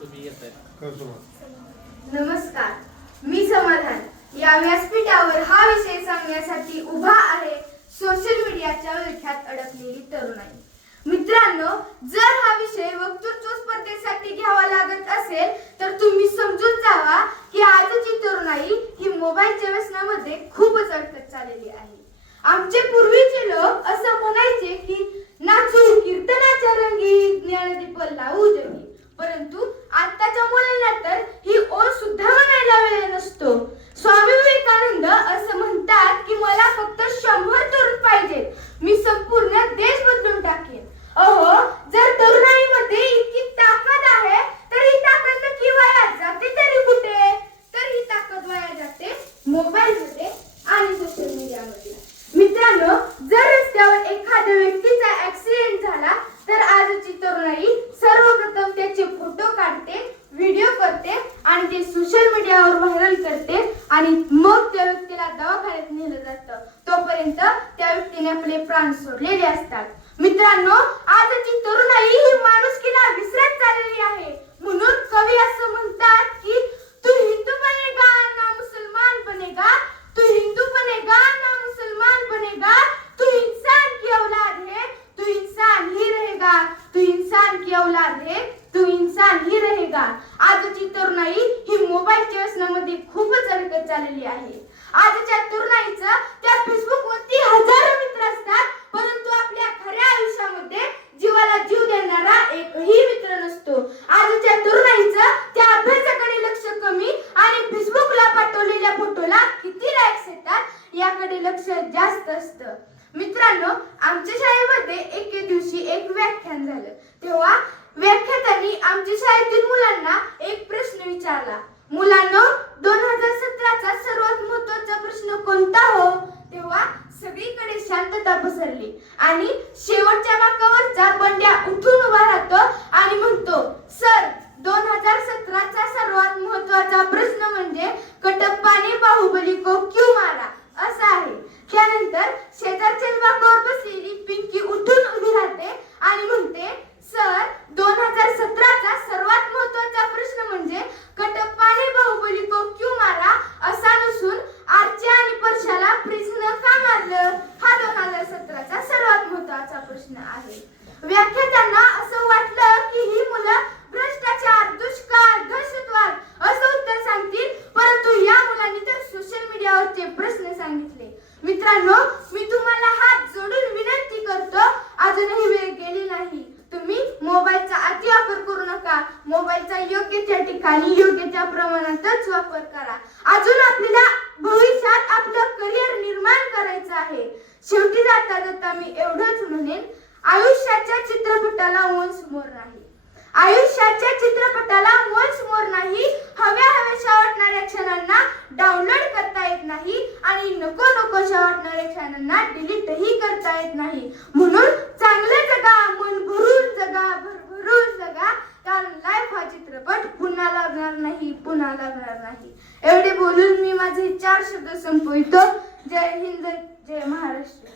तुम्ही येताय. नमस्कार, मी समाधान या व्यासपीठावर हा विषय सांगण्यासाठी उभा आहे. सोशल मीडियाच्या विळख्यात अडकलेली तरुणाई. मित्रांनो, जर हा विषय वक्तृत्व स्पर्धेसाठी घ्यावा लागत असेल तर तुम्ही समजून जावा की आजची तरुणाई ही मोबाईलच्या व्यसनामध्ये खूपच अडकत चाललेली आहे. आमचे पूर्वीचे लोक असं म्हणायचे की नाचू कीर्तनाच्या रंगी, ज्ञानदीप लावू जगी. परंतु आताच्या मुलांना तर ही ओळ सुद्धा म्हणायला वेळ नसतो. स्वामी विवेकानंद असं म्हणतात की मला फक्त 100 तरुण पाहिजेत, मी संपूर्ण देश बदलून टाकेन. अहो, जर तरुणाईमध्ये इतकी ताकद आहे तर ही ताकद नक्की वाया जाते तरी कुठे? तर ही ताकद वाया जाते मोबाईलमध्ये आणि सोशल मीडियामध्ये. मित्रांनो, जर रस्त्यावर एखाद्या व्यक्तीचा ऍक्सिडेंट झाला तर आजची तरुणाई सर्वप्रथम त्याचे फोटो काढते, व्हिडिओ करते आणि ते सोशल मीडियावर व्हायरल करते आणि मग त्या व्यक्तीला दवाखान्यात नेलं जातं. तोपर्यंत त्या व्यक्तीने आपले प्राण सोडलेले असतात. मित्रांनो, आजची तरुणाई ही माणुसकीला विसरत चाललेली आहे. म्हणून कवी असं म्हणतात की तू हिंदू बनेगा ना मुसलमान बनेगा, तू हिंदू बनेगा ना मुसलमान बनेगा, तू इंसान की औलाद है, तू इंसान ही रहेगा, तू इंसान की औलाद है, तू इंसान ही रहेगा. आजची तरुणाई ही मोबाईलच्या व्यसनामध्ये खूपच अडकत चाललेली आहे. आजच्या तरुणाईचं त्या फेसबुक वरती हजारो मित्र असतात, परंतु आपल्या खऱ्या आयुष्यामध्ये जीवाला जीव देणारा एकही मित्र नसतो. आजच्या तरुणाईचं त्या अभ्यासाकडे लक्ष कमी आणि फेसबुकला पाठवलेल्या फोटोला किती लाईक्स येतात याकडे लक्ष जास्त असतं. मित्रांनो, आमच्या शाळेमध्ये एके दिवशी एक व्याख्यान झालं. तेव्हा व्याख्यात्याने आमच्या शाळेतील मुलांना एक प्रश्न विचारला. मुलांनो, 2017चा सर्वात महत्त्वाचा प्रश्न कोणता हो? तेव्हा सगळीकडे शांतता पसरली आणि शेवटच्या वाक्यावरचा बंड्या उठून उभा राहतो आणि म्हणतो, सर, 2017चा सर्वात महत्त्वाचा प्रश्न म्हणजे कटप्पा ने बाहुबली को क्यों मारा असा आहे. त्यानंतर शेजारच्या वाकावर बसलेली पिंकी उठून उभी राहते आणि म्हणते, सर, 2017चा सर्वात महत्त्वाचा प्रश्न म्हणजे कटप्पा ने बाहुबली को क्यों मारा असा नसून आरच्या आणि परशाला फ्रीजनं का मारलं हा 2017चा सर्वात महत्त्वाचा प्रश्न आहे. व्याख्यात्यांना असं वाटलं की ही मुलं भ्रष्टाचार, दुष्काळ, दहशतवाद असं उत्तर सांगतील, परंतु या मुलांनी तर सोशल मीडियावरचे प्रश्न सांगितले. मित्रांनो, मी तुम्हाला हात जोडून विनंती करतो, अजूनही वेळ गेली नाही. तुम्ही मोबाईलचा अतिवापर करू नका. मोबाईलचा योग्य त्या ठिकाणी योग्य त्या प्रमाणातच वापर करा. अजून आपल्याला भविष्यात आपलं करिअर निर्माण करायचं आहे. शेवटी जाता जाता मी एवढंच म्हणेन, आयुष्याच्या चित्रपटाला वन्स मोर नाही. आयुष्याच्या चित्रपटाला वन्स मोर नाही. हव्याशा वाटणाऱ्या क्षणांना डाउनलोड करता येत नाही आणि नको नकोशा वाटणाऱ्या क्षणांना डिलीटही करता येत नाही. म्हणून चांगलं जगा, मन भरून जगा, भरभरून जगा, कारण लाईफ हा चित्रपट पुन्हा लागणार नाही, पुन्हा लागणार नाही. एवढे बोलून मी माझे 4 शब्द संपवितो. जय हिंद, जय महाराष्ट्र.